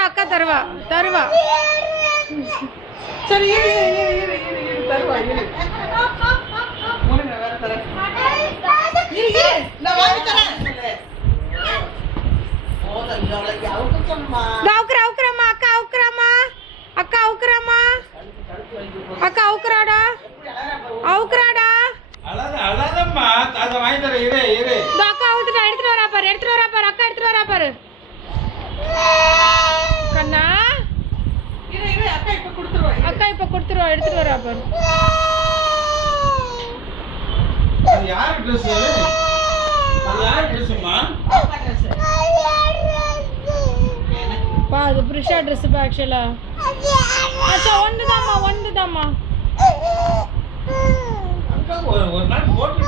அக்கா தருவா தருவா. சரி தருவா. அக்கா அவுக்குறாமா அக்கா அவுக்குறாடா அவுக்குறாடா. அழாதம்மா, அத வாங்கி தர. இரு இரு. இந்த அக்கா அவுத்துட்டா. எடுத்துட்டு வரா பாரு, எடுத்துட்டு வரா பாரு. அக்கா எடுத்துட்டு வரா பாரு. கண்ணா இரு இரு, அக்கா இப்ப கொடுத்துருவா. அக்கா இப்ப கொடுத்துருவா. எடுத்துட்டு வரா பாரு. அது யார் Dress? அது யார் Dressமா? அக்கா Dress. பா அது பிரிஷா Dress பா ஆக்சுவலா. அச்சா ஒண்ணுதாம்மா. அக்கா ஒரு நாள் போட்டு